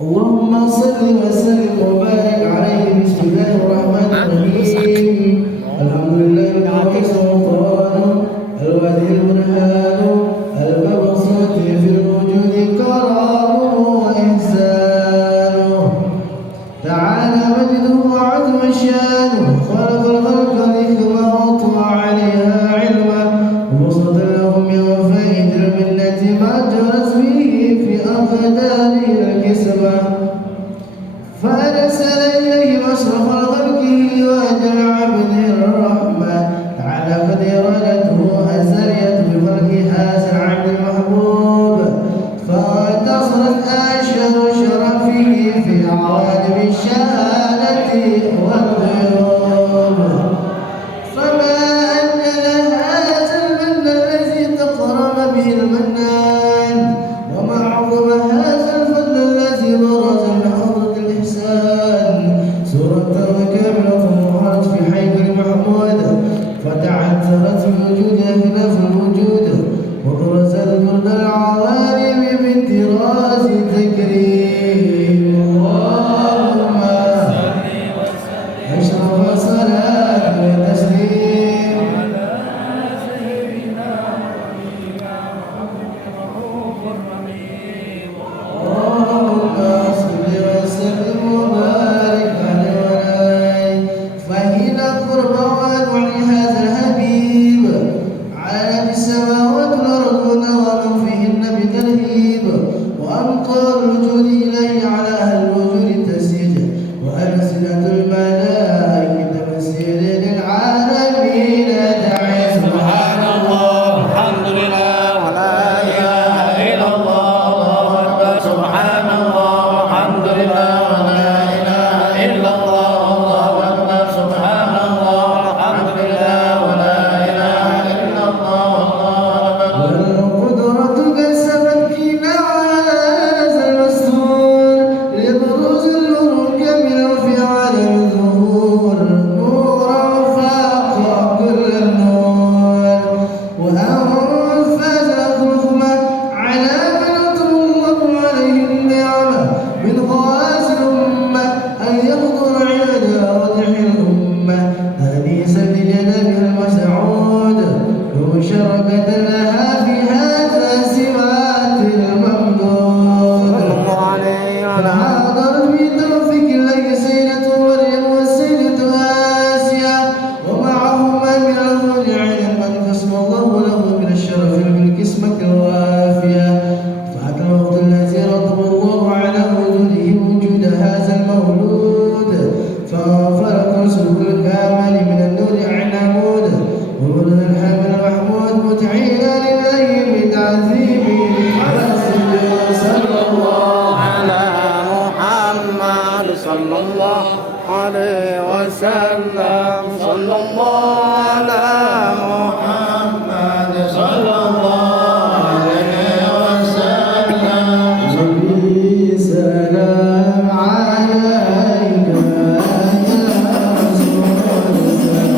اللهم صل وسلم وبارك عليه. بسم الله الرحمن الرحيم. الحمد لله رب العالمين الوالي المنهال المبسوط في الوجود كرامه وإحسانه تعالى مجده وعظم شانه خلق الخلق لحكمه وطوى عليها علمه وبسط لهم بوفائد المنة ما جرت به في أقداره الكسبة فأرسل إليه مصرف الخلق وأجل عبده الرحمة تعالى قد إرادته أزريت بخلق هذا العبد المحبوب فانتصرت أشهر شرفه في عوالم الشهادة والغيوب فما أنجل هذا المن الذي تقرب به المنان وما عظم هذا الفضل الذي برز من حضرة الإحسان سورة وكاملة ظهرت في حيدر محمود فتعثرت في وجود أكناف الوجود وبرز الجرد العوالم من طراز تكريم اللهم أشرف صلاة وتسليم على سيدنا ونبينا محمد رؤوف رحيم اللهم صل وسلم وبارك عليه فهنا قرب وأنوع هذا الحبيب على السماوات والأرض ومن فيهن بترهيب وأمطار الوجود إليه على أهل الوجود تسجد وألسنة الملائكة مسير للعالمين داعي سبحان الله الحمد لله ولا إله إلا الله الله أكبر سبحان الله الحمد لله ولا إله إلا الله الله أكبر سبحان الله الحمد لله ولا إله إلا الله والقدرة كسبت كنا على هذا المستور لبروز النور كامل في عالم الظهور نورا فاق كل النور وأنفاس الخلقمة على من أطر الله عليه النعمة من خواص الأمة أن يحضر عيادة وضح الأمة أنيسا لجنابه المسعود ومشاركة لها في هذا سمات الممدود فحاضرت بتوفيق الله سيدة مريم والسيدة آسيا ومعهما من الخلق علما قسم الله له من الشرف بالقسمة الوافية فهذا الوقت الذي رتب الله على وجوده وجود هذا المولود فانفرق رسول الكامل من النور عن عمود ومن الحامل المحمود متعينا لله بتعذيبه على السجود صلى الله على محمد صلى الله عليه وسلم صلى الله على محمد صلى الله عليه وسلم ربي سلام عليك يا رسول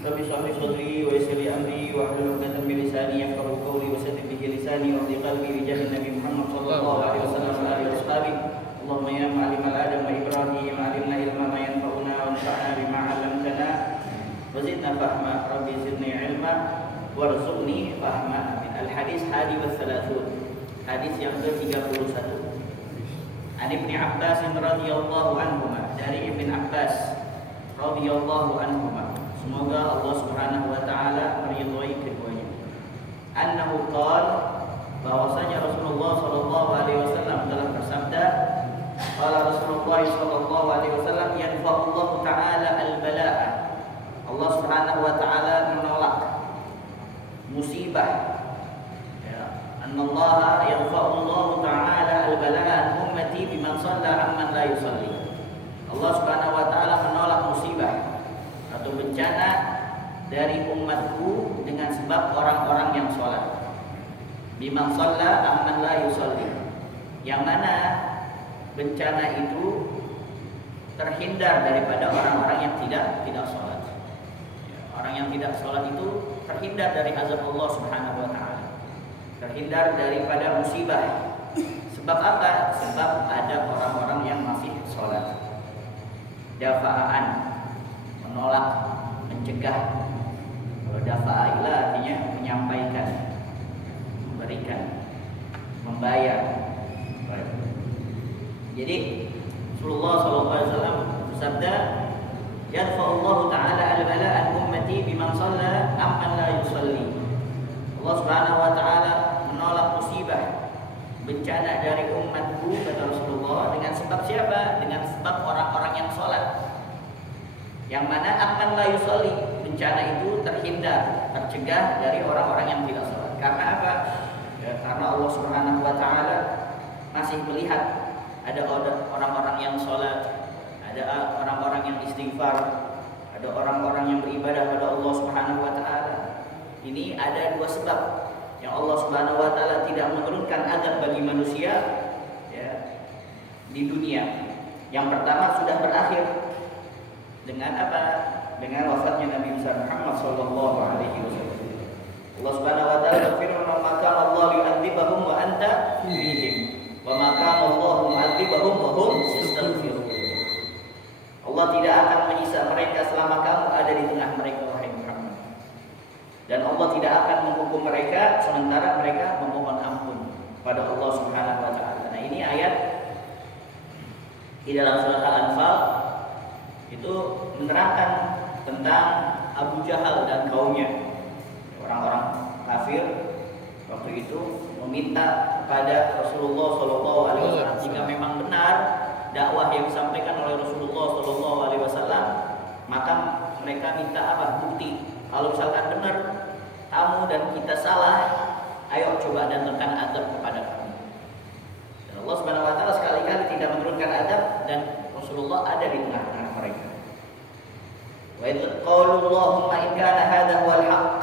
Rabbi shrah li sadri wa yassir li amri wa hlul 'uqdatam min lisani yafqahu qawli wa saddid bihi lisani wa hdhi qalbi bi jahi Nabi Muhammad sallallahu alaihi wasallam wa alihi washabihi. Allahumma ya ma'alimal adam wa Ibrahim 'allimna ilma ma yanfa'una wa anfa'na bima 'allamtana wa zidna fahma. Rabbi zidni ilma warzuqni fahma. Al-hadis hadi wa thalathun. Hadis yang ke-31. An Ibnu Abbas radhiyallahu anhuma, dari Ibnu Abbas radhiyallahu anhuma, semoga Allah Subhanahu wa taala meridhai keduanya. Annahu qala, bahwasanya Rasulullah sallallahu alaihi wasallam telah bersabda, qala Rasulullah sallallahu alaihi wasallam, yanfa'ullahu taala al-balaa. Allah Subhanahu wa taala menolak musibah. Annallaha yanfa'ullahu ta'ala al-balaa an ummati biman shalla amman la yusalli. Allah Subhanahu wa taala menolak musibah atau bencana dari umatku dengan sebab orang-orang yang sholat. Biman shalla amman la yusalli. Yang mana bencana itu terhindar daripada orang-orang yang tidak sholat. Orang yang tidak sholat itu terhindar dari azab Allah Subhanahu wa taala. Terhindar daripada musibah. Sebab apa? Sebab ada orang-orang yang masih sholat. Dafa'an, menolak, mencegah. Kalau dafa'ila artinya menyampaikan, memberikan, membayar. Jadi Rasulullah SAW bersabda, "Yarfa'ullahu ta'ala al-balaa an ummati biman shalla amman la yusalli." Allah Subhanahu wa taala menolak musibah, bencana dari umatku, kata Rasulullah, dengan sebab siapa? Dengan sebab orang-orang yang sholat. Yang mana amman la yusalli, bencana itu terhindar, tercegah dari orang-orang yang tidak sholat. Karena apa? Ya, karena Allah Subhanahu wa taala masih melihat ada orang-orang yang sholat, ada orang-orang yang istighfar, ada orang-orang yang beribadah pada Allah Subhanahu wa taala. Ini ada dua sebab yang Allah Subhanahu wa taala tidak menurunkan azab bagi manusia ya, di dunia. Yang pertama sudah berakhir dengan apa? Dengan wafatnya Nabi Muhammad sallallahu alaihi wasallam. Allah Subhanahu wa taala berfirman, "Ma kana Allah yu'adzibahum wa anta fihim, wa ma kana Allah mu'adzibahum wa hum yastaghfirun." Allah tidak akan menyiksa mereka selama kamu ada di tengah mereka, wahai Muhammad. Dan Allah tidak akan menghukum mereka sementara mereka memohon ampun pada Allah Subhanahu wa taala. Nah, ini ayat di dalam surat Al-Anfal itu menerangkan tentang Abu Jahal dan kaumnya. Orang-orang kafir waktu itu meminta kepada Rasulullah SAW jika memang benar dakwah yang disampaikan oleh Rasulullah SAW, maka mereka minta apa? Bukti. Kalau misalkan benar kamu dan kita salah, ayo coba datangkan azab kepada kami. Dan Allah Subhanahu wa taala sekali-kali tidak menurunkan azab dan Rasulullah ada di tengah-tengah mereka. Wa idz qalu Allahumma in kana hadha huwal haqq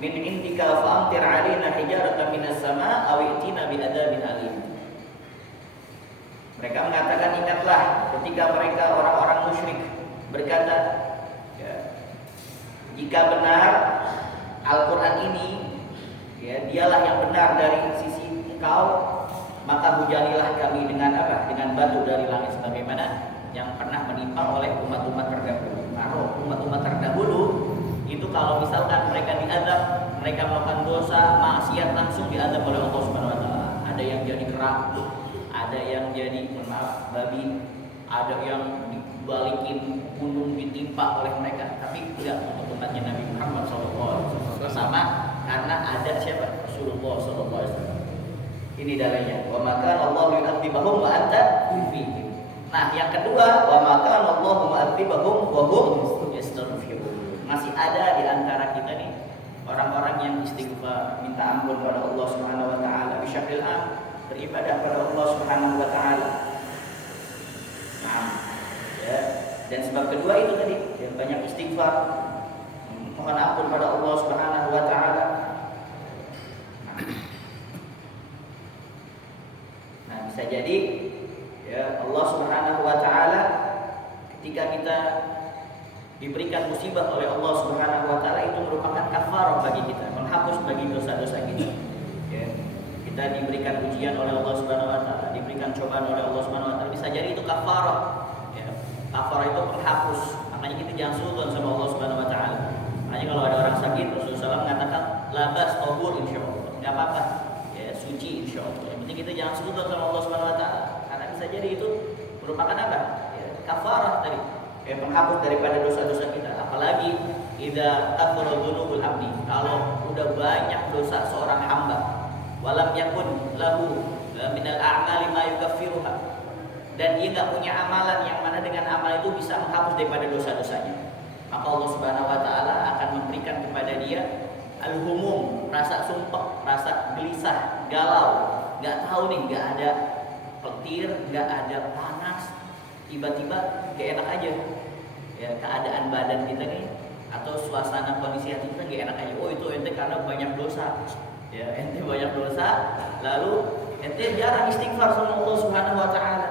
min indika fa'amtir 'alaina hijaratan minas sama' aw i'tina bi'adzabin alim. Mereka mengatakan, ingatlah ketika mereka orang-orang musyrik berkata, ya, jika benar Al-Quran ini ya, dialah yang benar dari sisi engkau, maka hujanilah kami dengan apa? Dengan batu dari langit sebagaimana yang pernah menimpa oleh umat-umat terdahulu. Nah, umat-umat terdahulu itu kalau misalkan mereka diazab, mereka melakukan dosa, maksiat, langsung diazab oleh Allah Subhanahu wa taala. Ada yang jadi kera, ada yang jadi babi, ada yang dibalikin gunung ditimpa oleh mereka, tapi tidak untuk umatnya Nabi Muhammad SAW. Sama karena ada siapa? Rasulullah SAW. Ini dalilnya. Wa maka Allah yu'adzibahum wa anta fihim. Nah, yang kedua, wa maka Allah mu'adzibahum wa hum yastaghfirun. Masih ada di antara kita nih orang-orang yang istighfar, minta ampun pada Allah Subhanahu wa taala, bisyaril am, beribadah pada Allah Subhanahu wa taala. Nah, ya. Dan sebab kedua itu tadi, yang banyak istighfar, mohon ampun pada Allah Subhanahu wa taala. Nah, bisa jadi ya Allah Subhanahu wa taala ketika kita diberikan musibah oleh Allah Subhanahu wa diberikan ujian oleh Allah Subhanahu wa taala, diberikan cobaan oleh Allah Subhanahu wa taala, bisa jadi itu kafarah. Ya, kafarah itu penghapus. Makanya kita jangan suudzon sama Allah Subhanahu wa taala. Makanya kalau ada orang sakit, Rasulullah SAW mengatakan labas tahur insyaallah. Enggak apa-apa. Ya, suci insyaallah. Yang penting kita jangan suudzon sama Allah Subhanahu wa taala. Karena bisa jadi itu merupakan apa? Ya, kafarah tadi. Penghapus daripada dosa-dosa kita. Apalagi idza kathara dzunubul abdi. Kalau udah banyak dosa seorang hamba, walam yakun lahu minal a'mali ma yukaffiruha, dan dia nggak punya amalan yang mana dengan amal itu bisa menghapus daripada dosa-dosanya, maka Allah Subhanahu wa taala akan memberikan kepada dia al-humum, rasa sumpah, rasa gelisah, galau, nggak tahu nih, nggak ada petir, nggak ada panas, tiba-tiba gak enak aja ya keadaan badan kita nih atau suasana kondisi hati kita gak enak aja. Oh itu ente karena banyak dosa ya, ente banyak dosa lalu ente jarang istighfar sama Allah Subhanahu wa taala.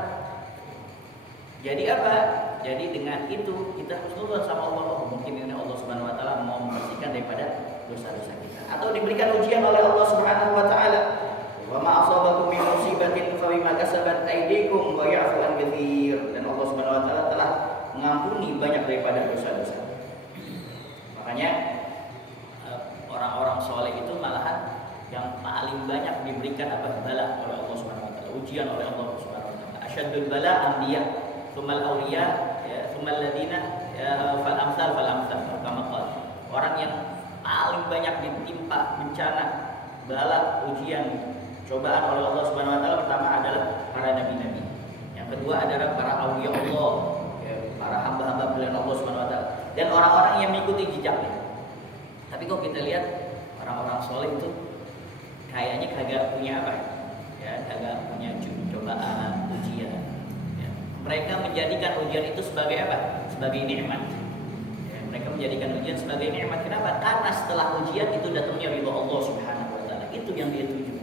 Jadi apa? Jadi dengan itu kita harus nurut sama Allah. Oh, mungkin ini Allah Subhanahu wa taala mau membersihkan daripada dosa-dosa kita, atau diberikan ujian oleh Allah Subhanahu wa taala. Wa ma asabakum min musibatin fa bima kasabat aydikum wa ya'fu an katsir. Dan Allah Subhanahu wa taala telah mengampuni banyak daripada dosa-dosa. Makanya orang-orang soleh itu malahan yang paling banyak diberikan apa bala oleh Allah Subhanahu wa taala, ujian oleh Allah Subhanahu wa taala. Asyaddul bala anbiya, tsummal awliya, ya, tsummal ladina fal amsal kama qala. Orang yang paling banyak ditimpa bencana, bala, ujian, cobaan oleh Allah Subhanahu wa taala pertama adalah para nabi-nabi. Yang kedua adalah para auliya Allah, ya, para hamba-hamba pilihan Allah Subhanahu wa taala, dan orang-orang yang mengikuti jejaknya. Tapi kok kita lihat orang-orang soleh itu kayaknya kagak punya apa? Ya, kagak punya cobaan, ujian. Ya. Mereka menjadikan ujian itu sebagai apa? Sebagai nikmat. Ya, mereka menjadikan ujian sebagai nikmat. Kenapa? Karena setelah ujian itu datangnya ridho Allah Subhanahu wa taala. Itu yang dia tuju.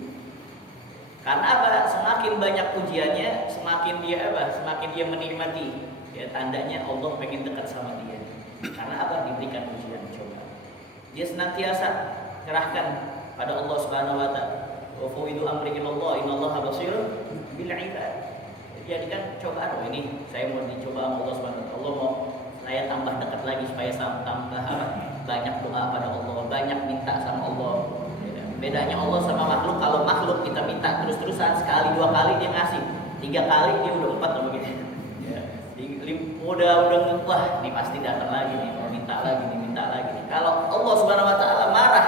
Karena apa? Semakin banyak ujiannya, semakin dia apa? Semakin dia menikmati. Ya, tandanya Allah pengen dekat sama dia. Karena apa? Diberikan ujian, coba. Dia senantiasa kerahkan pada Allah Subhanahu wa taala. Wa fawidu amri ilallah, innallaha basirun bil ibad. Jadi kan cobaan, oh ini saya mau dicoba sama Allah Subhanahu wa taala. Allah mau saya tambah dekat lagi supaya saya tambah banyak doa pada Allah, banyak minta sama Allah. Bedanya Allah sama makhluk, kalau makhluk kita minta terus-terusan, sekali dua kali dia ngasih, tiga kali dia udah empat atau begitu. Ya. Udah wah ini pasti datang lagi nih, mau minta lagi nih. Kalau Allah Subhanahu wa taala marah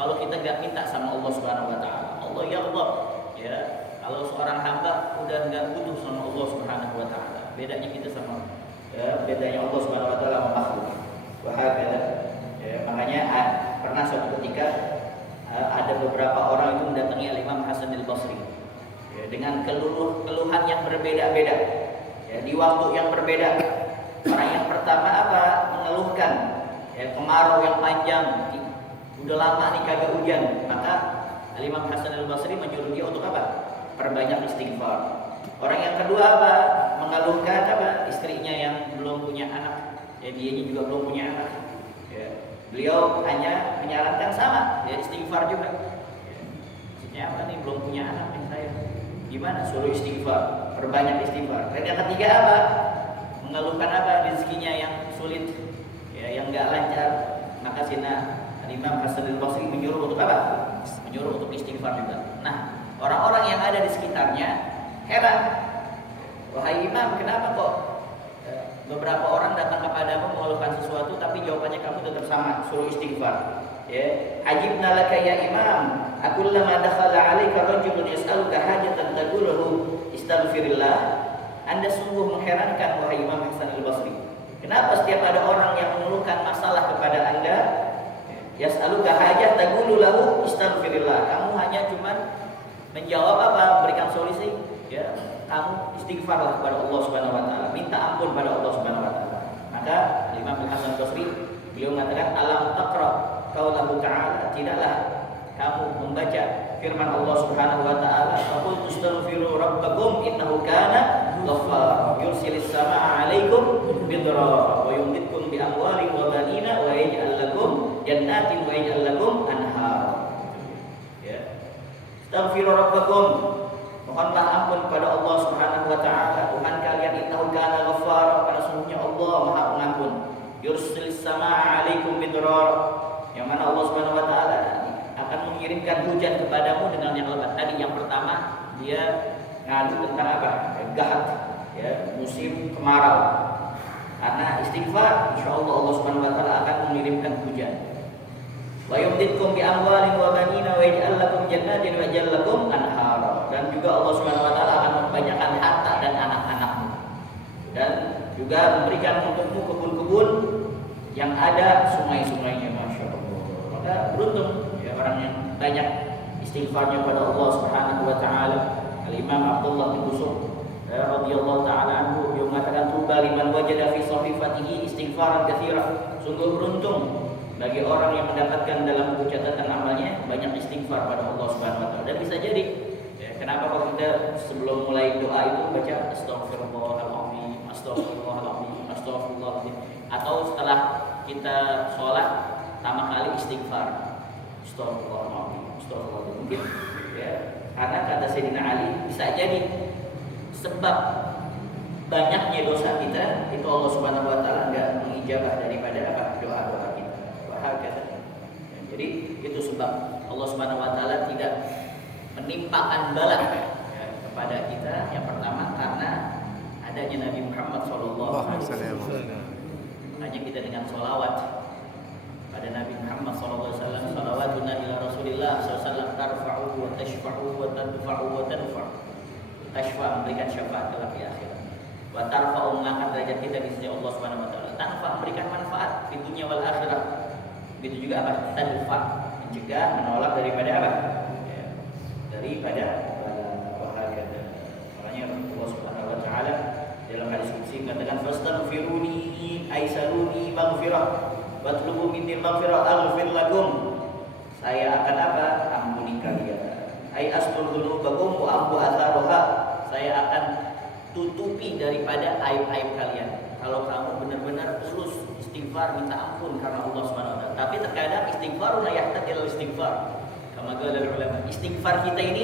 kalau kita nggak minta sama Allah Subhanahu wa taala. Allah ya Allah, ya. Kalau seorang hamba udah nggak butuh sama Allah Subhanahu wa taala. Bedanya kita sama bedanya Allah Subhanahu wa taala sama makhluk. Wahakala. Ya, makanya pernah suatu ketika ada beberapa orang itu mendatangi Imam Hasan al-Basri ya, dengan keluhan yang berbeda-beda ya, di waktu yang berbeda. Orang yang pertama apa? Mengeluhkan ya, kemarau yang panjang, udah lama nih kagak hujan. Maka Imam Hasan al-Basri menyuruh dia untuk apa? Perbanyak istighfar. Orang yang kedua apa? Mengeluhkan apa? Istrinya yang belum punya anak ya, dianya juga belum punya anak ya. Beliau hanya menyarankan sama, ya istighfar juga. Maksudnya apa nih? Belum punya anak nih saya. Gimana? Suruh istighfar, perbanyak istighfar. Dan yang ketiga apa? Mengeluhkan apa? Rezekinya yang sulit, ya, yang nggak lancar. Maka Imam Hasan al-Basri menyuruh untuk apa? Menyuruh untuk istighfar juga. Nah, orang-orang yang ada di sekitarnya heran. Wahai Imam, kenapa kok beberapa orang datang kepadamu mengeluhkan sesuatu tapi jawabannya kamu tetap sama, suruh istighfar. Ya, ajibna laka ya Imam, akullama dakhala 'alaika rajulun yas'aluka hajatan taquluhu istaghfirillah. Anda sungguh mengherankan wahai Imam Hasan al-Basri. Kenapa setiap ada orang yang mengeluhkan masalah kepada Anda, yas'aluka hajat taqulu lahu istaghfirillah, kamu hanya cuman menjawab apa? Berikan solusi, ya. Kamu istighfarlah kepada Allah Subhanahu wa taala, minta ampun pada Allah Subhanahu wa taala. Maka Imam Hasan Basri beliau mengatakan alam taqra qaulahu ta'ala, tidaklah kamu membaca firman Allah Subhanahu wa taala, faqul tastaghfiru rabbakum innahu kana ghaffar yursilis samaa'a 'alaikum bidrar wa yumditkum bi amwalin wa banina wa yaj'al lakum jannatin wa yaj'al lakum anhar. Ya. Istaghfiru rabbakum, mohonlah ampun kepada Allah Subhanahu wa taala. Tuhan kalian innahu kana ghaffara, karena sungguhnya Allah Maha Pengampun. Yursilis samaa 'alaikum bidrar, yang mana Allah Subhanahu wa taala akan mengirimkan hujan kepadamu dengan yang lebat. Tadi yang pertama dia ngadu tentang apa? Gahat, ya, musim kemarau. Karena istighfar, insyaallah Allah Subhanahu wa taala akan mengirimkan hujan. Wa yumditkum bi amwalin wa banina wa yaj'al lakum jannatin wa yaj'al lakum anhara. Dan juga Allah Subhanahu wa taala akan membanyakan harta dan anak-anakmu. Dan juga memberikan untukmu kebun-kebun yang ada sungai-sungainya, masyaallah. Maka beruntung ya orang yang banyak istighfarnya pada Allah Subhanahu wa taala. Al-Imam Abdullah bin Busur radhiyallahu taala anhu mengatakan tuba liman wajada fi sahifatihi istighfaran katsira. Sungguh beruntung bagi orang yang mendapatkan dalam buku catatan amalnya banyak istighfar pada Allah Subhanahu wa taala. Dan bisa jadi ya, kenapa kalau kita sebelum mulai doa itu baca astaghfirullahaladzim, astaghfirullahaladzim, astaghfirullahaladzim, atau setelah kita sholat pertama kali istighfar astaghfirullahaladzim, astaghfirullahaladzim. Mungkin ya, karena kata Sayyidina Ali bisa jadi sebab banyaknya dosa kita itu Allah Subhanahu wa taala enggak mengijabah daripada apa? Doa-doa kita. Jadi itu sebab Allah Subhanahu wa taala tidak menimpakan bala ya, kepada kita. Yang pertama karena adanya Nabi Muhammad sallallahu alaihi wasallam. Makanya kita dengan sholawat pada Nabi Muhammad sallallahu alaihi wasallam, shalawatuna ila Rasulillah sallallahu alaihi wasallam tarfa'u wa tashfa'u wa tadfa'u wa tadfa'u. Tashfa' memberikan syafaat kelak di akhirat. Wa tarfa'u mengangkat derajat kita di sisi Allah Subhanahu wa taala. Tanfa memberikan manfaat di dunia wal akhirat. Begitu juga apa? Tadfa, mencegah, menolak daripada apa? Ya, daripada wahagada. Makanya Allah Subhanahu wa taala dalam hadis qudsi mengatakan fastaghfiruni aisaluni maghfirah watlubu minni maghfirah aghfir lakum. Saya akan apa? Ampuni kalian. Ai astur dzunubakum wa ambu atharuha. Saya akan tutupi daripada aib-aib kalian. Kalau kamu benar-benar tulus istighfar minta ampun karena Allah Subhanahu wa taala. Tapi terkadang istighfar la yahtaju ila istighfar. Kama qala ulama, istighfar kita ini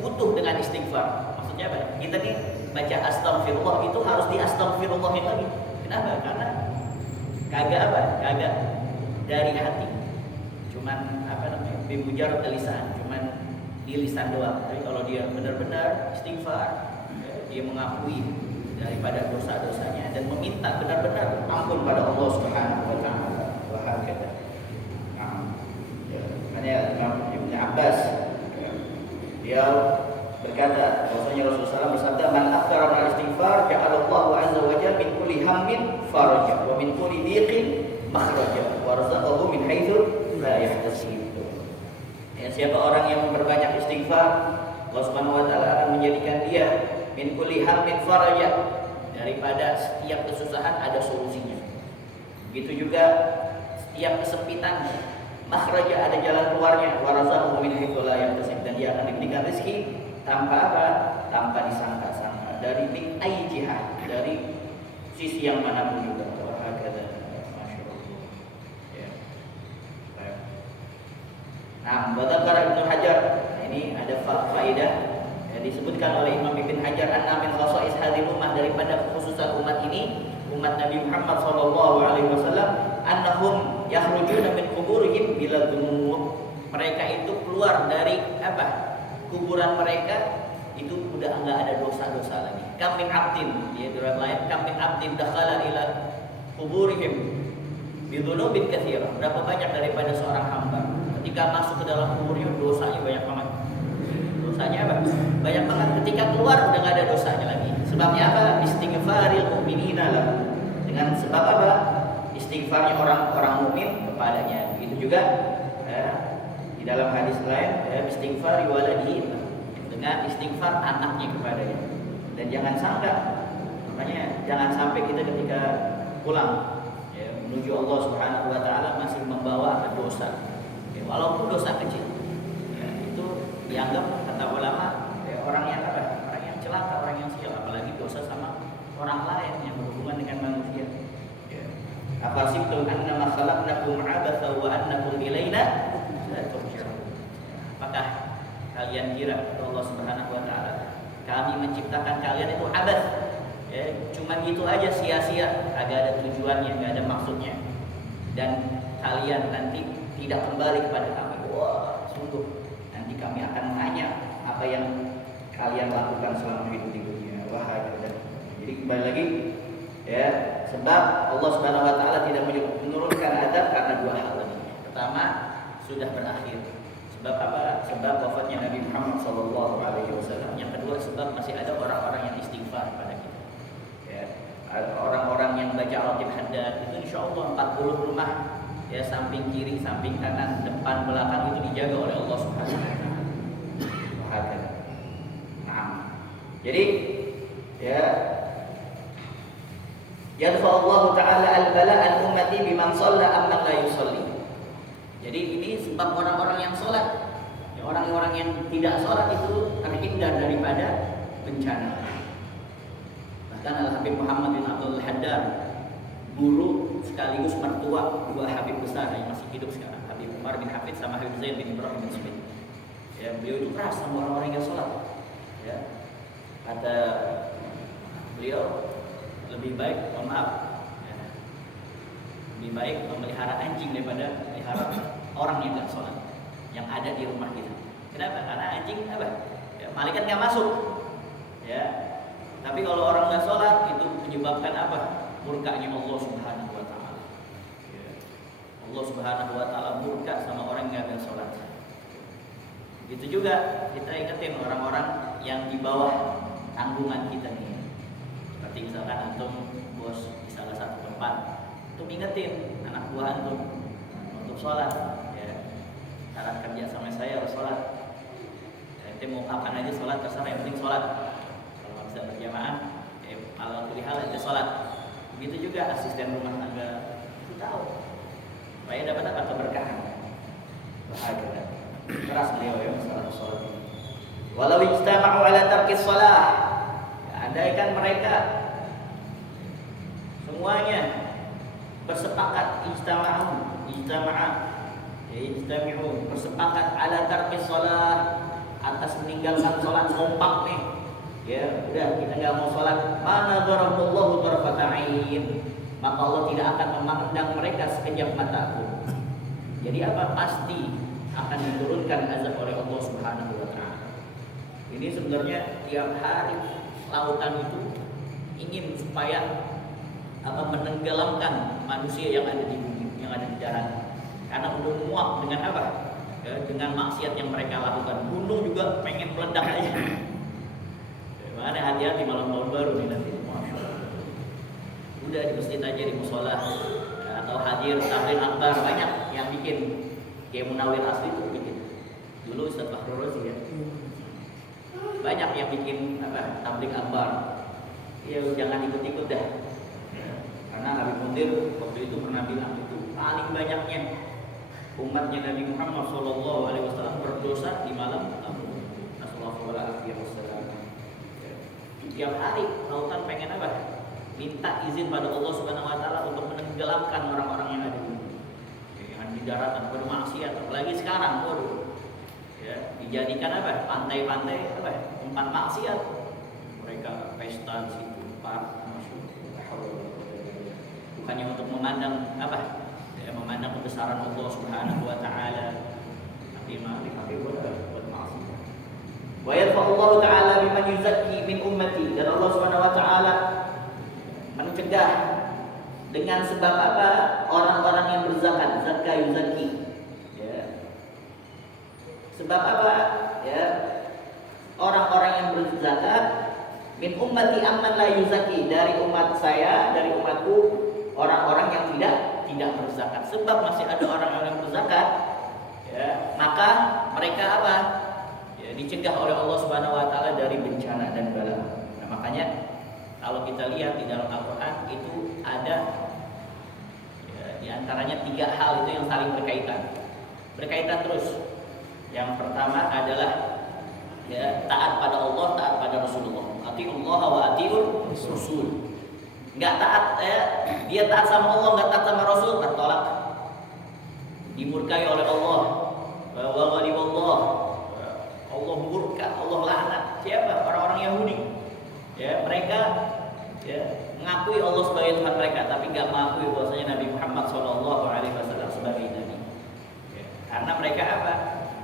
butuh dengan istighfar. Maksudnya apa? Kita nih baca astagfirullah itu harus di astagfirullahin lagi. Kenapa? Karena kagak apa? Kagak dari hati. Cuman apa namanya? Bimujarrad lisan, cuman di lisan doang. Tapi kalau dia benar-benar istighfar, dia mengakui daripada dosa-dosanya dan meminta benar-benar ampun pada Allah Subhanahu wa taala. Wahakata. Makanya Imam Ibn Abbas dia berkata bahwasanya Rasulullah SAW bersabda man aktsara min istighfar ja'alallahu azza wa jalla min kulli hammin faraja wa min kulli dhiqin makhraja wa razaqahu min haitsu la yahtasib. Ya, siapa orang yang memperbanyak istighfar, Allah Subhanahu wa taala akan menjadikan dia min kulli hammin faraja, daripada setiap kesusahan ada solusinya. Begitu juga setiap kesempitan makhraja ada jalan keluarnya. Wa razaqahu min haitsu la yahtasib, dan dia akan diberikan rezeki tanpa apa? Tanpa disangka-sangka, dari min ayyi jihad, dari sisi yang manapun juga. Wa hakadha. Masyaallah. Ya. Nah, dzakara Ibnu Hajar. Ini ada faedah disebutkan oleh Imam Ibn Hajar an-namin khasa'is hadhil ummah, daripada kekhususan umat ini, umat Nabi Muhammad sallallahu alaihi wasallam, annahum yakhrujuna min quburihim bila dzunub. Mereka itu keluar dari apa? Kuburan mereka itu udah enggak ada dosa-dosa lagi. Kam min abdin, ya dalam lain kam min abdin dakhala ila quburihim bi dzunubin katsira. Berapa banyak daripada seorang hamba ketika masuk ke dalam kuburnya dosanya banyak banget. Dosanya apa? Banyak banget. Ketika keluar udah nggak ada dosanya lagi. Sebabnya apa? Istighfaril mu'minina lah. Dengan sebab apa? Istighfarnya orang-orang mukmin kepadanya. Begitu juga di dalam hadis lain istighfari waladihi, dengan istighfar anaknya kepadanya. Dan jangan sangka, makanya jangan sampai kita ketika pulang menuju Allah Subhanahu wa taala masih membawa dosa. Walaupun dosa kecil. Itu dianggap kata ulama orang yang apa? Orang yang celaka, orang yang sial, apalagi dosa sama orang lain yang berhubungan dengan manusia. Afasibtum annama khalaqnakum 'abatha wa annakum ilaina la turja'un. Apakah kalian kalian kira, kata Allah Subhanahu wa taala, kami menciptakan kalian itu abas, ya, cuma gitu aja, sia-sia, agak ada tujuannya, nggak ada maksudnya, dan kalian nanti tidak kembali kepada kami. Wah, sungguh nanti kami akan tanya apa yang kalian lakukan selama hidup di dunia. Wah, jadi kembali lagi, ya, sebab Allah Subhanahu wa taala tidak menurunkan adab karena dua hal ini. Pertama, sudah berakhir. Sebab apa? Sebab wafatnya Nabi Muhammad sallallahu alaihi wasallam. Yang kedua, sebab masih ada orang-orang yang istighfar pada kita. Ya, orang-orang yang baca Ratib Haddad itu insyaallah 40 rumah, ya, samping kiri, samping kanan, depan, belakang itu dijaga oleh Allah Subhanahu wa taala. Nah, jadi ya, yadfa'allahu ta'ala al-bala al-ummati biman shalla amman la yusalli. Jadi ini sebab orang-orang yang sholat, ya, orang-orang yang tidak sholat itu terhindar daripada bencana. Bahkan Al-Habib Muhammad bin Abdul Haddad, guru sekaligus mertua dua Habib besar yang masih hidup sekarang, Habib Umar bin Hafid sama Habib Zain bin Ibrahim bin Smith. Ya, beliau itu keras sama orang-orang yang sholat. Ya, kata beliau, lebih baik, mohon maaf, ya, lebih baik memelihara anjing daripada melihara orang yang nggak sholat yang ada di rumah kita. Kenapa? Karena anjing apa? Ya, malaikat nggak masuk. Ya, tapi kalau orang nggak sholat itu menyebabkan apa? Murkanya Allah Subhanahu wa taala. Ya, Allah Subhanahu wa taala murka sama orang yang nggak sholat. Begitu juga kita ingetin orang-orang yang di bawah tanggungan kita nih. Seperti misalkan antum bos di salah satu tempat, antum ingetin anak buah antum untuk sholat. Ya, syarat kerja sama saya harus sholat. Ente mau kapan aja sholat terserah, yang penting sholat. Kalau nggak bisa berjamaah, kalau kulihal aja sholat. Begitu juga asisten rumah tangga, itu tahu supaya dapat apa keberkahan. Bahagia. Keras beliau ya masalah sholat ini. Walau ijtama'u ala tarkis sholah, andaikan mereka semuanya bersepakat, ijtami'u bersepakat ala tarkis sholah, atas meninggalkan sholat, kompak nih, ya udah kita nggak mau sholat, mana darabullahu tarfata ain, maka Allah tidak akan memandang mereka sekejap mata pun. Jadi apa? Pasti akan diturunkan azab oleh Allah Subhanahu wa taala. Ini sebenarnya tiap hari lautan itu ingin supaya menenggelamkan manusia yang ada di bumi, yang ada di darat. Karena udah muak dengan apa? Ya, dengan maksiat yang mereka lakukan. Gunung juga pengen meledak aja. Mana hati-hati malam tahun baru nih nanti. Masya Allah. Udah di masjid aja, di musola, atau hadir tabligh akbar, banyak yang bikin. Kayak Munawir asli itu bikin. Dulu Ustaz Fakhrul Razi ya. Banyak yang bikin tabligh akbar. Ya jangan ikut-ikut dah. Karena Habib Mundir waktu itu pernah bilang itu paling banyaknya umatnya Nabi Muhammad SAW berdosa di malam Tabruk. Nasallallahu alaihi wasallam. Tiap hari lautan pengen apa? Minta izin pada Allah Subhanahu wa taala untuk menenggelamkan orang-orang yang ada di daratan bermaksiat, apalagi sekarang baru ya dijadikan apa? Pantai-pantai tempat maksiat. Mereka pesta di situ, bukannya untuk memandang ya, memandang kebesaran Allah Subhanahu wa taala, tapi buat maksiat. Wa yarfa'ullahu ta'ala biman yuzakki min ummati, dan Allah Subhanahu wa taala mencegah dengan sebab apa? Orang-orang yang berzakat, zakah yuzaki. Ya. Sebab apa? Ya. Orang-orang yang berzakat min ummati amman la yuzaki, dari umat saya, dari umatku, orang-orang yang tidak berzakat. Sebab masih ada orang-orang yang berzakat, ya, maka mereka apa? Ya, dicegah oleh Allah Subhanahu wa taala dari bencana dan bala. Nah, makanya kalau kita lihat di dalam Al-Qur'an itu ada di antaranya 3 hal itu yang saling berkaitan terus. Yang pertama adalah ya, taat pada Allah, taat pada Rasulullah. Atiullah wa atiur Rasul. Enggak taat dia taat sama Allah, enggak taat sama Rasul, tertolak. Dimurkai oleh Allah. Wa ghadiballah. Allah murka, Allah laknat. Siapa? Orang-orang Yahudi. Ya, mereka mengakui Allah sebagai Tuhan mereka, tapi nggak mengakui bahwasanya Nabi Muhammad SAW sebagai Nabi. Ya, karena mereka apa?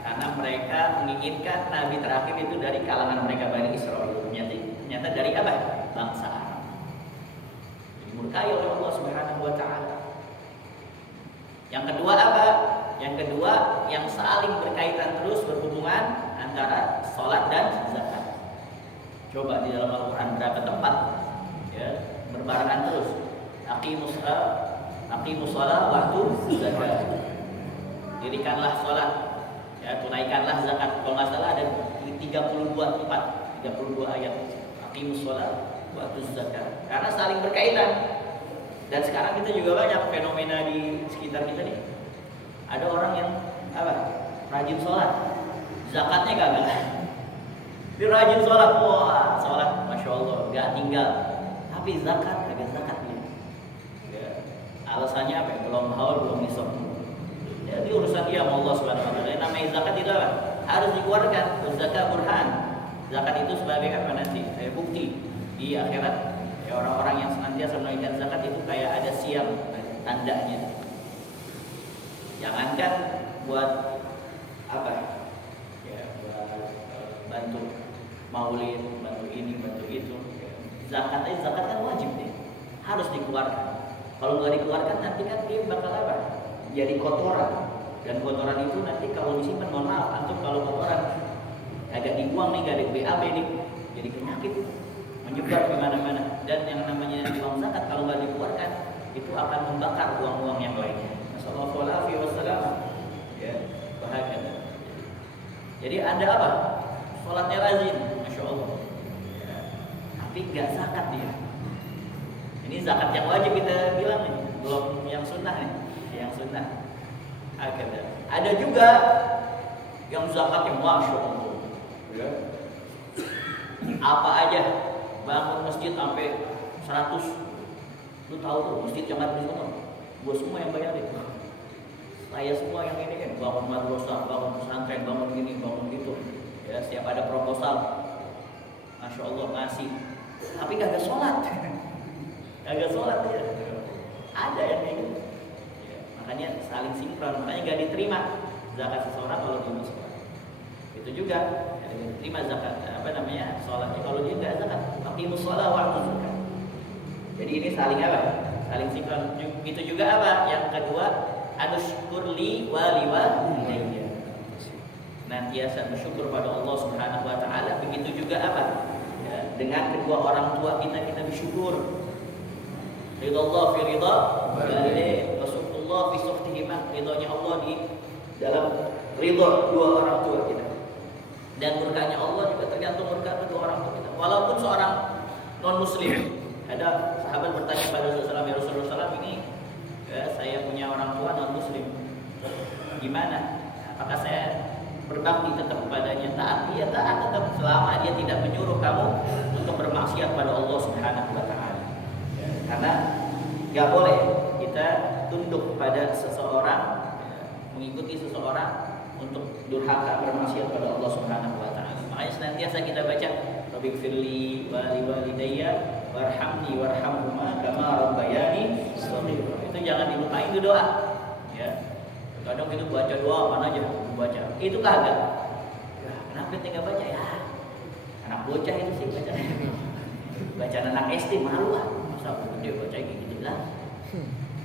Karena mereka menginginkan Nabi terakhir itu dari kalangan mereka Bani Israel. Ternyata dari apa? Bangsa Arab. Dimurkai oleh Allah Subhanahu wa taala. Yang kedua apa? Yang kedua yang saling berkaitan terus berhubungan antara sholat dan zakat. Coba di dalam Al-Quran berapa tempat ya berbarengan terus. Aqimus shalah waktu zakat. Dirikanlah sholat, ya tunaikanlah zakat. Kalau nggak salah ada 32 tempat, 32 ayat. Aqimus shalah waktu zakat. Karena saling berkaitan. Dan sekarang kita juga banyak fenomena di sekitar kita nih. Ada orang yang apa? Rajin sholat, zakatnya gagal. Dia rajin sholat, wah sholat, masya Allah, nggak tinggal. Tapi zakat kagak zakat dia. Ya. Alasannya apa? Belum haul, belum nisab. Jadi urusan dia sama Allah Subhanahu Wa Taala. Namanya zakat itu apa? Harus dikeluarkan. Zakat burhan. Zakat itu sebagai apa nanti? Bukti di akhirat. Ya, orang-orang yang senantiasa menunaikan zakat itu kayak ada siam tandanya. Jangankan buat apa? Ya, buat bantu maulid, bantu ini, bantu itu. Zakat kan wajib deh, harus dikeluarkan. Kalau nggak dikeluarkan nanti kan dia bakal apa? Jadi kotoran. Dan kotoran itu nanti kalau disimpan, mohon maaf, antum kalau kotoran agak dibuang nih, gak ada BAB nih, jadi penyakit menyebar kemana-mana. Dan yang namanya uang zakat kalau nggak dikeluarkan itu akan membakar uang-uang yang lainnya. Assalamualaikum warahmatullahi wabarakatuh. Ya, bahagia. Jadi ada apa? Sholatnya rajin, masya Allah. Ya, tapi nggak zakat dia. Ini zakat yang wajib kita bilang nih, belum yang sunnah nih, yang sunnah. Ada juga yang zakat yang masya Allah. Ya. Apa aja? Bangun masjid sampai 100. Lu tahu tuh masjid yang ada di sana. Gua semua yang bayarin. Saya semua yang ini kan bangun madrasah, bangun pesantren, bangun gini, bangun gitu. Ya, setiap ada proposal, masya Allah ngasih. Tapi gak ada sholat. Gak sholat ya. Ada yang kayak gitu. Ya, makanya saling sinkron. Makanya gak diterima zakat seseorang kalau dia masuk. Itu juga diterima zakat sholatnya kalau dia nggak zakat. Aqimus shalah waktu zakat. Jadi ini saling apa? Saling sinkron. Itu juga apa? Yang kedua, anusykurli waliwalidayya. Nantiasa bersyukur pada Allah Subhanahu Wa Taala. Begitu juga apa? Ya, dengan kedua orang tua kita bersyukur. Ridallah fi ridha walidayhi wa sukhullah fi sukhtihima. Ridhonya Allah di dalam ridha dua orang tua kita. Dan murkanya Allah juga tergantung murka kedua orang tua kita. Walaupun seorang non muslim, ada sahabat bertanya pada Rasulullah, ya Rasulullah ini saya punya orang tua non muslim, gimana? Apakah saya berbakti tetap kepadanya? Taat, dia taat tetap selama dia tidak menyuruh kamu untuk bermaksiat pada Allah Subhanahu Wa Taala. Karena nggak boleh kita tunduk pada seseorang, mengikuti seseorang untuk durhaka bermaksiat pada Allah Subhanahu Wa Taala. Makanya senantiasa kita baca Rabbighfirli wa liwalidayya warhamni warhamhuma kama rabbayani shaghira. Itu jangan dilupain itu doa. Ya. Kadang kita baca doa mana aja baca. Itu kagak. Ya, kenapa kita enggak baca ya? Anak bocah itu sih baca. Bacaan anak SD malu ah. Masa dia baca kayak gitu lah.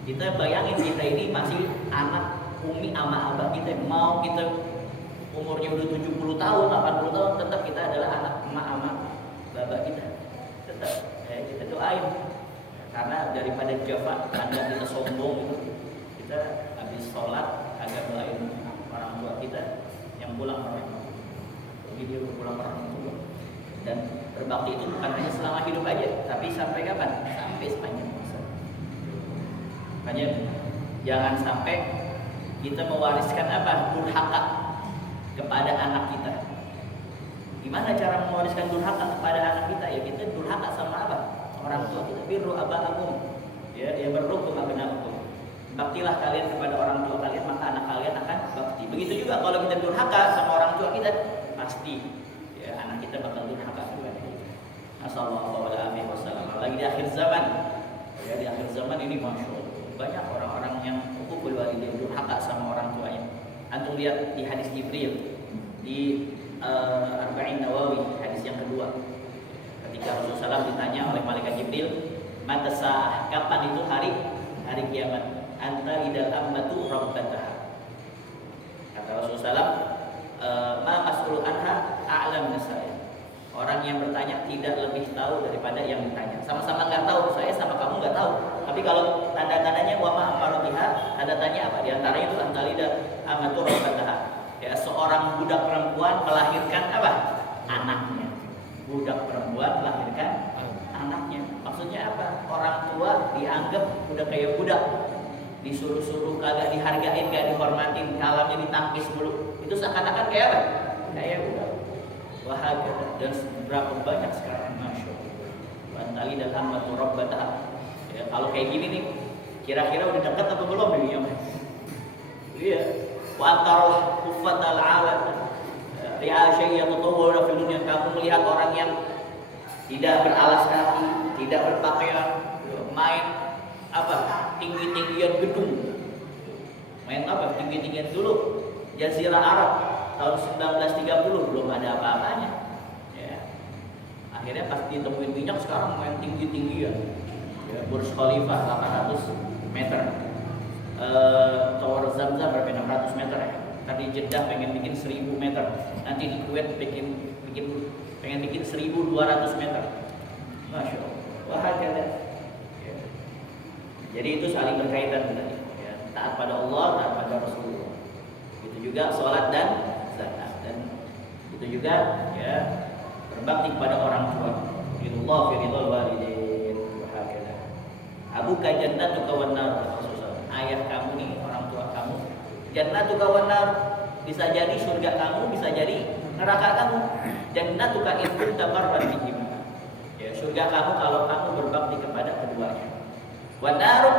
Kita bayangin kita ini masih anak umi ama abah kita, mau kita umurnya udah 70 tahun, 80 tahun, tetap kita adalah anak emak ama bapak kita. Tetap kita doain. Karena daripada jafa, anda kita sombong gitu. Kita habis sholat agak doain orang tua kita yang pulang orang tua. Jadi dia pulang orang tua. Dan berbakti itu bukan hanya selama hidup aja, tapi sampai kapan? Sampai sepanjang masa. Makanya jangan sampai kita mewariskan apa? Durhaka kepada anak kita. Gimana cara mewariskan durhaka kepada anak kita? Ya kita durhaka sama apa? Orang tua kita. Birru aba'akum. Ya berrukum abna'akum. Baktilah kalian kepada orang tua kalian, maka anak kalian akan bakti. Begitu juga kalau kita durhaka sama orang tua kita, pasti ya anak kita bakal durhaka kepada kita. Nasallallahu alaihi wasallam. Lagi di akhir zaman, ya di akhir zaman ini masya Allah banyak orang-orang yang uqul walidain durhaka sama orang tuanya. Antum lihat di hadis Jibril di Arba'in Nawawi hadis yang kedua, ketika Rasulullah SAW ditanya oleh malaikat Jibril, mata sa'ah, kapan itu hari kiamat? Anta idal ammatu rabbataha. Kata Rasulullah SAW, ma mas'ul anha a'lam minasai. Orang yang bertanya tidak lebih tahu daripada yang ditanya. Sama-sama nggak tahu, saya sama kamu nggak tahu. Tapi kalau tanda-tandanya wa ma amaratiha, tanda-tanya apa? Di antara itu antalida amatu rabbataha. Ya, seorang budak perempuan melahirkan apa? Anaknya. Budak perempuan melahirkan anaknya. Maksudnya apa? Orang tua dianggap udah kayak budak. Disuruh-suruh kagak dihargain, gak dihormatin, kalamnya ditangkis mulu. Itu seakan-akan kayak apa? Kayak budak. Bahagia dan berapa banyak sekarang, masya Allah. Bantali dan ammatu rabbataha. Ya, kalau kayak gini nih, kira-kira udah dekat apa belum ini ya? Iya. Wa tarah kufatal alam. Ya syai'a tatawwara fil dunya. Kamu melihat orang yang tidak beralas kaki, tidak berpakaian, main apa? Tinggi-tinggian gedung. Main apa? Tinggi-tinggian dulu. Jazirah Arab tahun 1930 belum ada apa-apanya. Ya. Akhirnya pas ditemuin minyak sekarang main tinggi-tinggian. Ya, Burj Khalifa 800 meter. Tower Zamzam berapa 600 meter ya. Tadi Jeddah pengen bikin 1000 meter. Nanti di Kuwait pengen bikin 1200 meter. Masya Allah. Bahagia. Ya. Jadi itu saling berkaitan tadi. Ya. Taat pada Allah, taat pada Rasulullah. Itu juga sholat dan zakat, dan itu juga ya berbakti kepada orang tua. Ridullah fi ridul walidain wa hakada. Abuka jannatuka wan nar. Ayah kamu nih, orang tua kamu. Jannatuka wan nar, bisa jadi surga kamu, bisa jadi neraka kamu. Jannatuka in kunta barran bihima. Ya, surga kamu kalau kamu berbakti kepada keduanya. Wan naruk,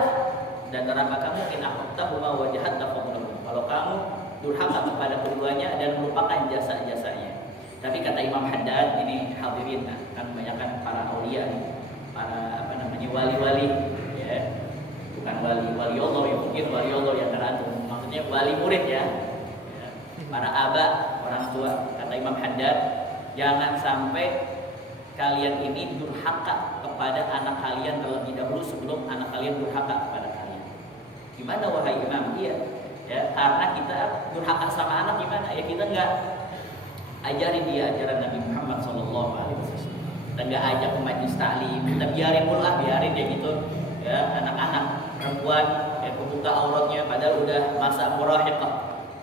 dan neraka kamu in aqtahuma wa jahatta fadlahu. Kalau kamu durhaka kepada keduanya dan melupakan jasa-jasanya. Tapi kata Imam Haddad, ini hadirin kan kebanyakan para aulia nih, para wali-wali ya. Bukan wali Allah ya, mungkin wali Allah yang teratur. Maksudnya wali murid ya. Ya. Para aba, orang tua. Kata Imam Haddad, jangan sampai kalian ini durhaka kepada anak kalian terlebih dahulu sebelum anak kalian durhaka kepada kalian. Gimana wahai Imam? Iya. Ya, karena kita durhaka sama anak gimana? Ya kita nggak ajarin dia ajaran Nabi Muhammad SAW. Kita nggak ajak ke majlis ta'lim. Kita biarin pula, biarin dia gitu. Ya, anak-anak perempuan ya kebuka auratnya padahal udah masa murahiqah.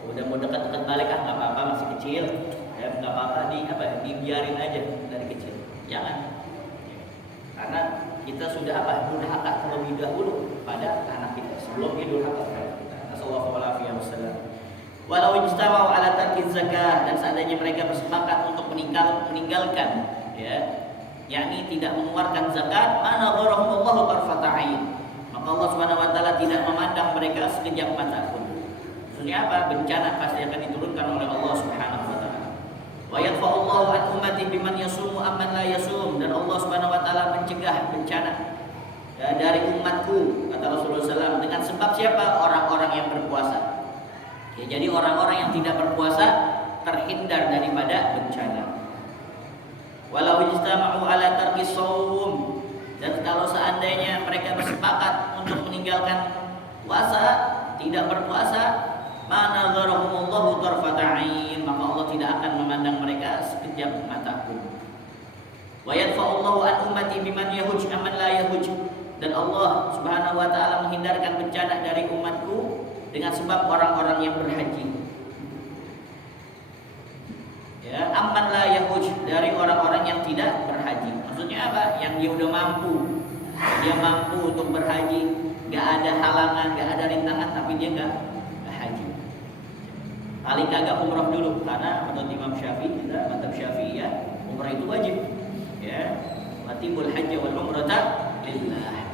Udah mau dekat-dekat balik nggak apa-apa, masih kecil. Ya nggak apa-apa dibiarin aja dari kecil. Jangan. Ya. Karena kita sudah durhaka terlebih dahulu pada anak kita sebelum dia durhaka kepada kita. Sallallahu alaihi wasallam. Walau ijtama'u ala tarki zakah, dan seandainya mereka bersepakat untuk meninggalkan ya, yakni tidak mengeluarkan zakat, mana gharahumullahu tarfata ain. Maka Allah Subhanahu wa taala tidak memandang mereka sekejap mata pun. Maksudnya apa? Bencana pasti akan diturunkan oleh Allah Subhanahu wa taala. Wa yadfa'ullahu an ummati biman yasumu amman la yasum, dan Allah Subhanahu wa taala mencegah bencana ya, dari umatku, kata Rasulullah SAW, dengan sebab siapa? Orang-orang yang berpuasa. Ya, jadi orang-orang yang tidak berpuasa terhindar daripada bencana. Walau ijtama'u ala tarki shaum, dan kalau seandainya mereka bersepakat untuk meninggalkan puasa, tidak berpuasa, mana zarahumullahu tarfata ain, maka Allah tidak akan memandang mereka sekejap mata pun. Wa yadfa'ullahu an ummati biman yahuj amman la yahuj, dan Allah Subhanahu wa taala menghindarkan bencana dari umatku dengan sebab orang-orang yang berhaji. Ya, amman la yahuj, dari orang-orang yang tidak berhaji. Maksudnya apa? Yang dia udah mampu. Dia mampu untuk berhaji, enggak ada halangan, enggak ada rintangan, tapi dia enggak haji. Paling kagak umrah dulu, karena menurut Imam Syafi'i, kita madzhab Syafi'i ya, umrah itu wajib. Ya, watibul hajj wal umrata lillah.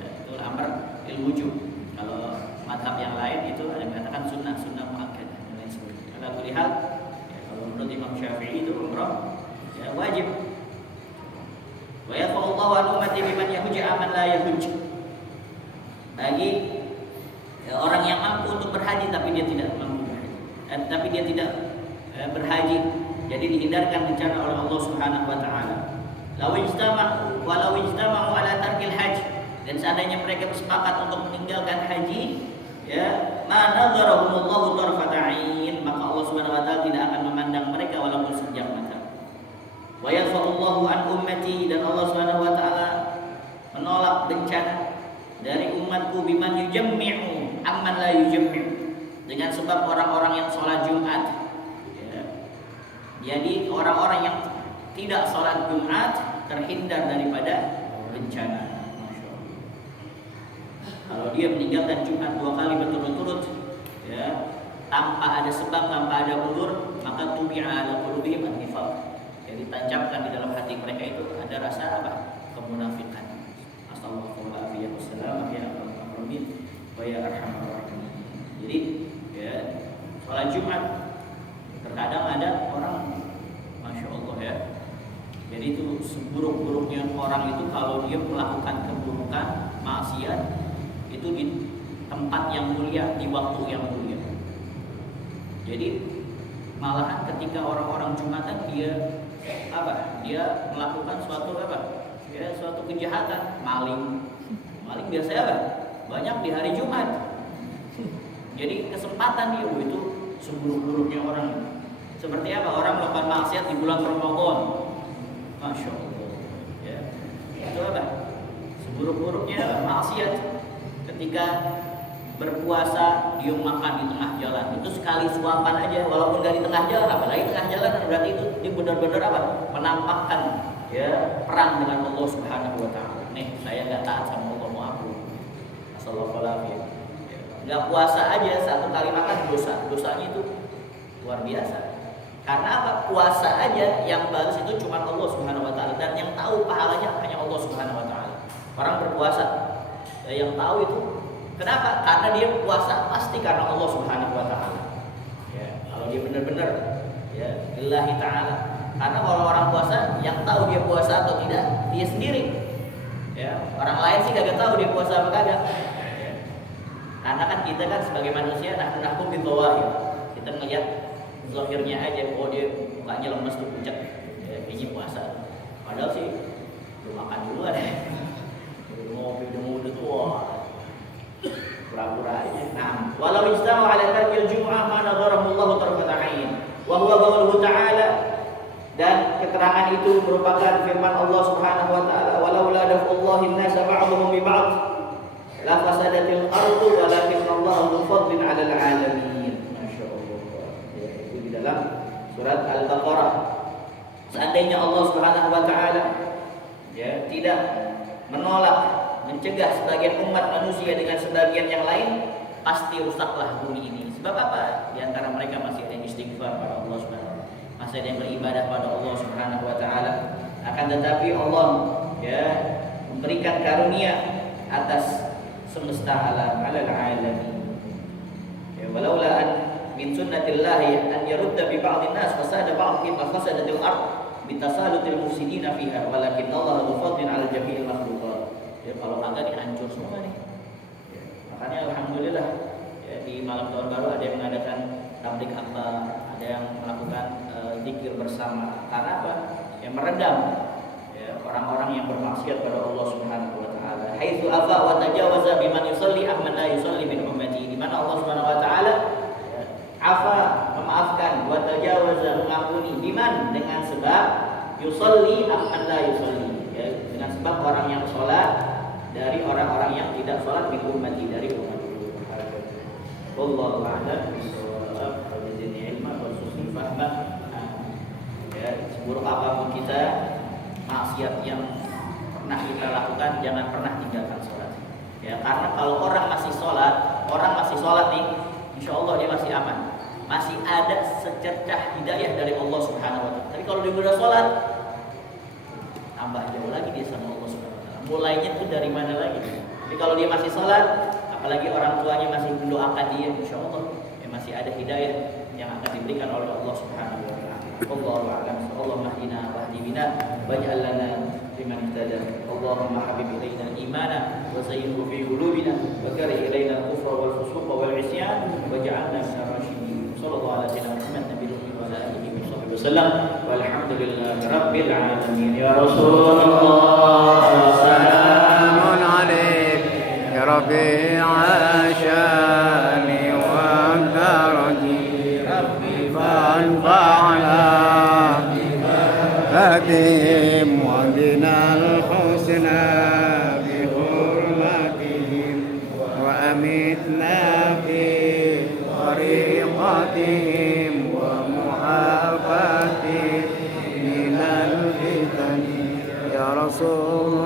Ya, itu amr lil wujub. Kalau madhab yang lain itu ada yang mengatakan sunnah muakkadah dan lain sebagainya. Kalau lihat ya, kalau menurut Imam Syafi'i itu umrah ya wajib. Wa yafallahu an ummati biman yahuji aman la yahuj. Bagi orang yang mampu untuk berhaji tapi dia tidak mampu berhaji, jadi dihindarkan bencana oleh Allah Subhanahu wa taala. Walau ijtama'u ala tarkil haji, dan seandainya mereka bersepakat untuk meninggalkan haji, ya, ma nazarahumullahu tarfata 'ain, maka Allah Subhanahu wa taala tidak akan memandang mereka walaupun sekejap mata. Wa yarfa'ullahu an ummati, dan Allah Subhanahu wa taala menolak bencana dari umatku biman yujammi'u amman la yujammi'u, dengan sebab orang-orang yang sholat Jumat. Ya. Jadi orang-orang yang tidak sholat Jumat terhindar daripada bencana. Masya Allah. Kalau dia meninggalkan Jumat 2 kali berturut-turut, ya, tanpa ada sebab, tanpa ada uzur, maka tubi'a ala qulubihim an-nifaq. Jadi tancapkan di dalam hati mereka itu ada rasa apa? Kemunafikan. Astagfirullahaladzim. Wassalam ya Al-Rahmin wa ya Arhamar Rahimin. Jadi ya, sholat Jumat terkadang ada orang, Masya Allah ya, jadi itu seburuk-buruknya orang itu kalau dia melakukan keburukan, maksiat, itu di tempat yang mulia, di waktu yang mulia. Jadi malahan ketika orang-orang Jumatan dia apa? Dia melakukan suatu apa? Ya, suatu kejahatan, maling biasanya apa? Banyak di hari Jumat. Jadi kesempatan dia itu seburuk-buruknya orang. Seperti apa? Orang melakukan maksiat di bulan Ramadan. Masya Allah. Ya. Itu apa? Seburuk-buruknya maksiat ketika berpuasa dia makan di tengah jalan. Itu sekali suapan aja, walaupun dari tengah jalan, apalagi tengah jalan, berarti itu dia benar-benar apa? Menampakkan ya perang dengan Allah Subhanahu wa taala. Nih, saya enggak taat sama Allah, mau aku. Assalamualaikum. Nggak puasa aja, 1 kali makan dosanya itu luar biasa. Karena apa? Puasa aja yang balas itu cuma Allah Subhanahu wa taala, dan yang tahu pahalanya hanya Allah Subhanahu wa taala. Orang berpuasa yang tahu itu kenapa? Karena dia puasa pasti karena Allah Subhanahu wa taala. Ya, kalau dia benar-benar ya lillahi taala. Karena kalau orang puasa yang tahu dia puasa atau tidak dia sendiri. Ya, orang lain sih kagak tahu dia puasa apa kagak. Karena kan kita kan sebagai manusia nahkum bidhawahir. Kita ngelihat zahirnya aja, oh dia mukanya lemes tuh, pucat. Ya, kayaknya puasa. Padahal sih belum makan duluan ya. Ngopi udah tua. Pura-pura aja. Nah, walau ijtama 'ala tarkil jum'ah ma nadarahullahu tarfata 'ain. Wa huwa qauluhu ta'ala, dan keterangan itu merupakan firman Allah Subhanahu wa taala, walau la daf'ullahi an-nasa ba'dhum bi ba'd la fasadatil ardu walakinnallaha dzu fadlin 'alal 'alamin. Masyaallah. Ya, itu di dalam surat Al-Baqarah. Seandainya Allah Subhanahu wa taala ya tidak menolak, mencegah sebagian umat manusia dengan sebagian yang lain, pasti rusaklah bumi ini. Sebab apa? Di antara mereka masih ada yang istighfar pada Allah Subhanahu wa taala, masih ada yang beribadah pada Allah Subhanahu wa taala. Akan tetapi Allah ya memberikan karunia atas semesta alam, alal alamin. Ya, walaula an min sunnatillah an yarudda bi ba'dhin nas fasada ba'dhum fasadatil ard bitasalutil mufsidina fiha walakin Allah dzu fadlin 'ala jami'il makhluqat. Ya, kalau kagak dihancur semua nih. Ya, makanya alhamdulillah ya, di malam tahun baru ada yang mengadakan tablik akbar, ada yang melakukan zikir bersama. Karena apa? Yang meredam ya, orang-orang yang bermaksiat pada Allah Subhanahu wa taala. Haitsu afa wa tajawaza biman yusalli amman la yusalli min ummati. Di mana Allah Subhanahu wa taala ya, afa memaafkan, wa tajawaza mengampuni, biman dengan sebab yusalli amman la yusalli. Ya, dengan sebab orang yang sholat dari orang-orang yang tidak sholat min ummati, dari umatku. Wallahu a'lam bishawab. Wajazini ilma wa husnul fahma. Ya, seburuk apapun kita, maksiat yang pernah kita lakukan, jangan pernah tinggalkan sholat. Ya, karena kalau orang masih sholat nih, insya Allah dia masih aman, masih ada secercah hidayah dari Allah Subhanahu wa taala. Tapi kalau dia udah sholat, tambah jauh lagi dia sama Allah Subhanahu wa taala. Mulainya tuh dari mana lagi? Jadi kalau dia masih sholat, apalagi orang tuanya masih mendoakan dia, insya Allah ya masih ada hidayah yang akan diberikan oleh Allah Subhanahu wa taala. Wallahu a'lam. Allahumma hdina wahdi bina waj'al lana liman ihtada. Allahumma habib ilaina al-iman wa zayyinhu fi qulubina wa karih ilaina al-kufra wal fusuq wal 'isyan waj'alna minal rasyidin. Sallallahu ala sayyidina Muhammad nabiyyi wa ala alihi wasallam. Walhamdulillahi rabbil alamin. Ya Rasulullah سلام عليك يا ربيع شاني ودرجي ربي فانفعنا بهم وبنا الحسنى بحرمتهم وأمتنا في طريقتهم ومعافاتهم من الفتن يا رسول